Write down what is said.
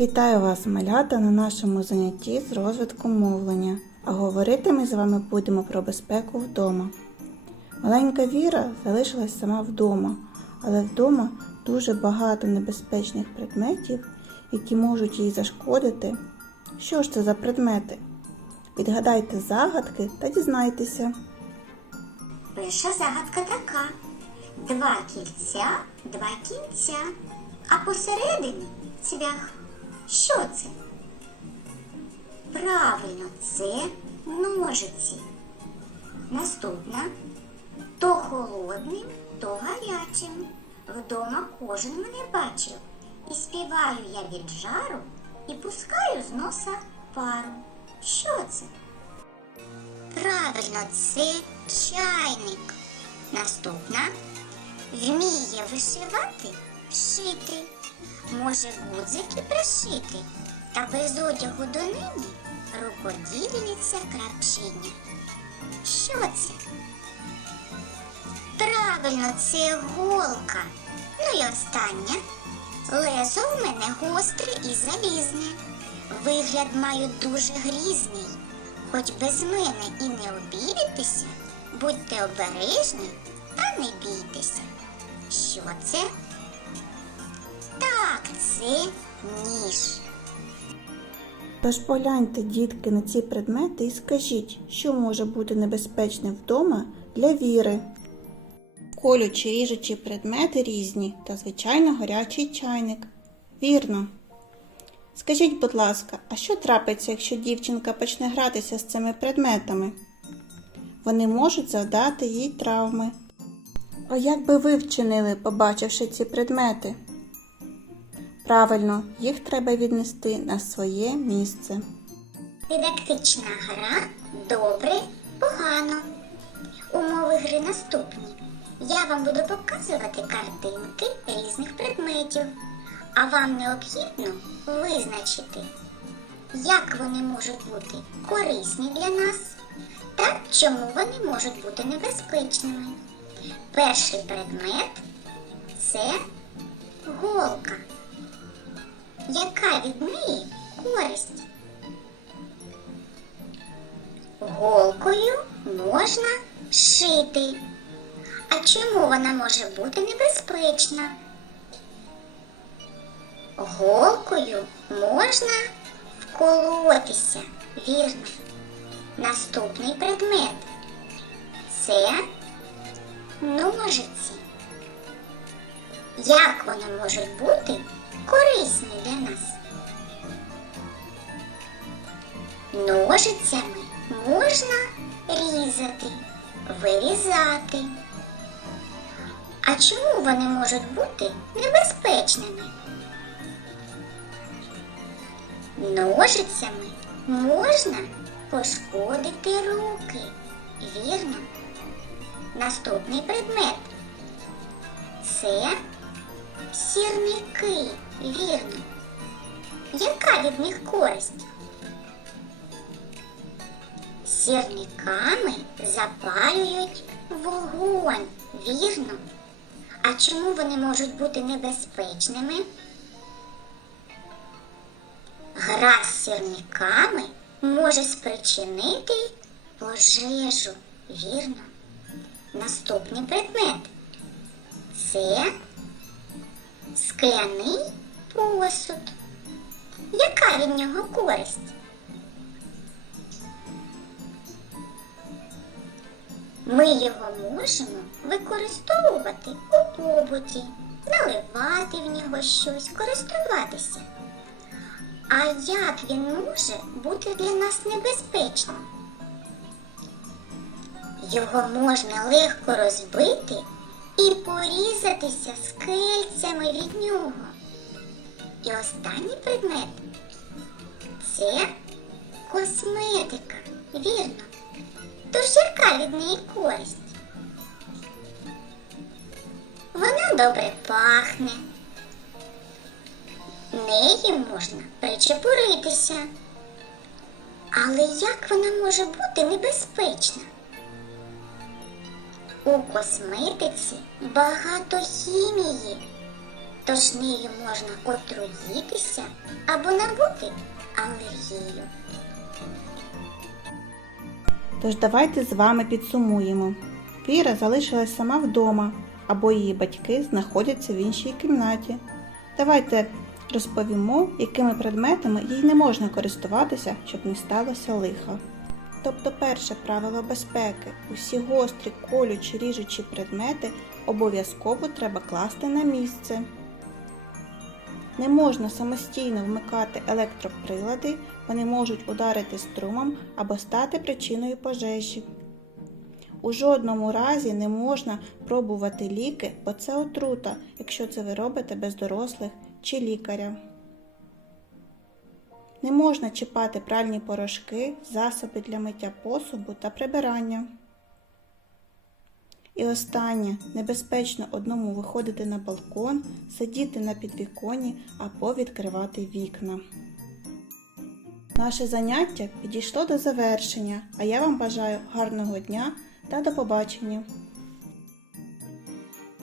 Вітаю вас, малята, на нашому занятті з розвитку мовлення. А говорити ми з вами будемо про безпеку вдома. Маленька Віра залишилась сама вдома, але вдома дуже багато небезпечних предметів, які можуть їй зашкодити. Що ж це за предмети? Відгадайте загадки та дізнайтеся. Перша загадка така: два кільця, два кінця, а посередині цвях. Що це? Правильно, це ножиці. Наступна то холодним, то гарячим. Вдома кожен мене бачив. І співаю я від жару, і пускаю з носа пару. Що це? Правильно, це чайник. Наступна вміє вишивати, шити, може гудзики пришити, та без одягу до нині рукодільниця кравчиня. Що це? Правильно, це голка. Ну і остання. Лезо в мене гостре і залізне. Вигляд маю дуже грізний. Хоч без мене і не обійдетеся, будьте обережні та не бійтеся. Що це? Так, ніж. Тож погляньте, дітки, на ці предмети і скажіть, що може бути небезпечним вдома для віри. Колючі ріжучі предмети різні та, звичайно, гарячий чайник. Вірно. Скажіть, будь ласка, а що трапиться, якщо дівчинка почне гратися з цими предметами? Вони можуть завдати їй травми. А як би ви вчинили, побачивши ці предмети? Правильно, їх треба віднести на своє місце. Дидактична гра добре, погано. Умови гри наступні. Я вам буду показувати картинки різних предметів, а вам необхідно визначити, як вони можуть бути корисні для нас та чому вони можуть бути небезпечними. Перший предмет це голка. Яка від неї користь? Голкою можна шити. А чому вона може бути небезпечна? Голкою можна вколотися, вірно. Наступний предмет це ножиці. Як вони можуть бути корисні для нас? Ножицями можна різати, вирізати. А чому вони можуть бути небезпечними? Ножицями можна пошкодити руки. Вірно. Наступний предмет це сірники. Вірно. Яка від них користь? Сірниками запалюють вогонь. Вірно. А чому вони можуть бути небезпечними? Гра з сірниками може спричинити пожежу. Вірно. Наступний предмет це скляний посуд. Яка від нього користь? Ми його можемо використовувати у побуті, наливати в нього щось, користуватися. А як він може бути для нас небезпечним? Його можна легко розбити і порізатися скельцями від нього. І останній предмет це косметика, вірно. Тож яка від неї користь? Вона добре пахне. Нею можна причепуритися. Але як вона може бути небезпечна? У косметиці багато хімії. тож нею можна отруїтися або набути алергію. Тож давайте з вами підсумуємо. Віра залишилась сама вдома, або її батьки знаходяться в іншій кімнаті. Давайте розповімо, якими предметами їй не можна користуватися, щоб не сталося лиха. Тобто перше правило безпеки усі гострі, колючі, ріжучі предмети обов'язково треба класти на місце. Не можна самостійно вмикати електроприлади, вони можуть ударити струмом або стати причиною пожежі. У жодному разі не можна пробувати ліки, бо це отрута, якщо це ви робите без дорослих чи лікаря. Не можна чіпати пральні порошки, засоби для миття посуду та прибирання. І останнє небезпечно одному виходити на балкон, сидіти на підвіконні або відкривати вікна. Наше заняття підійшло до завершення, а я вам бажаю гарного дня та до побачення!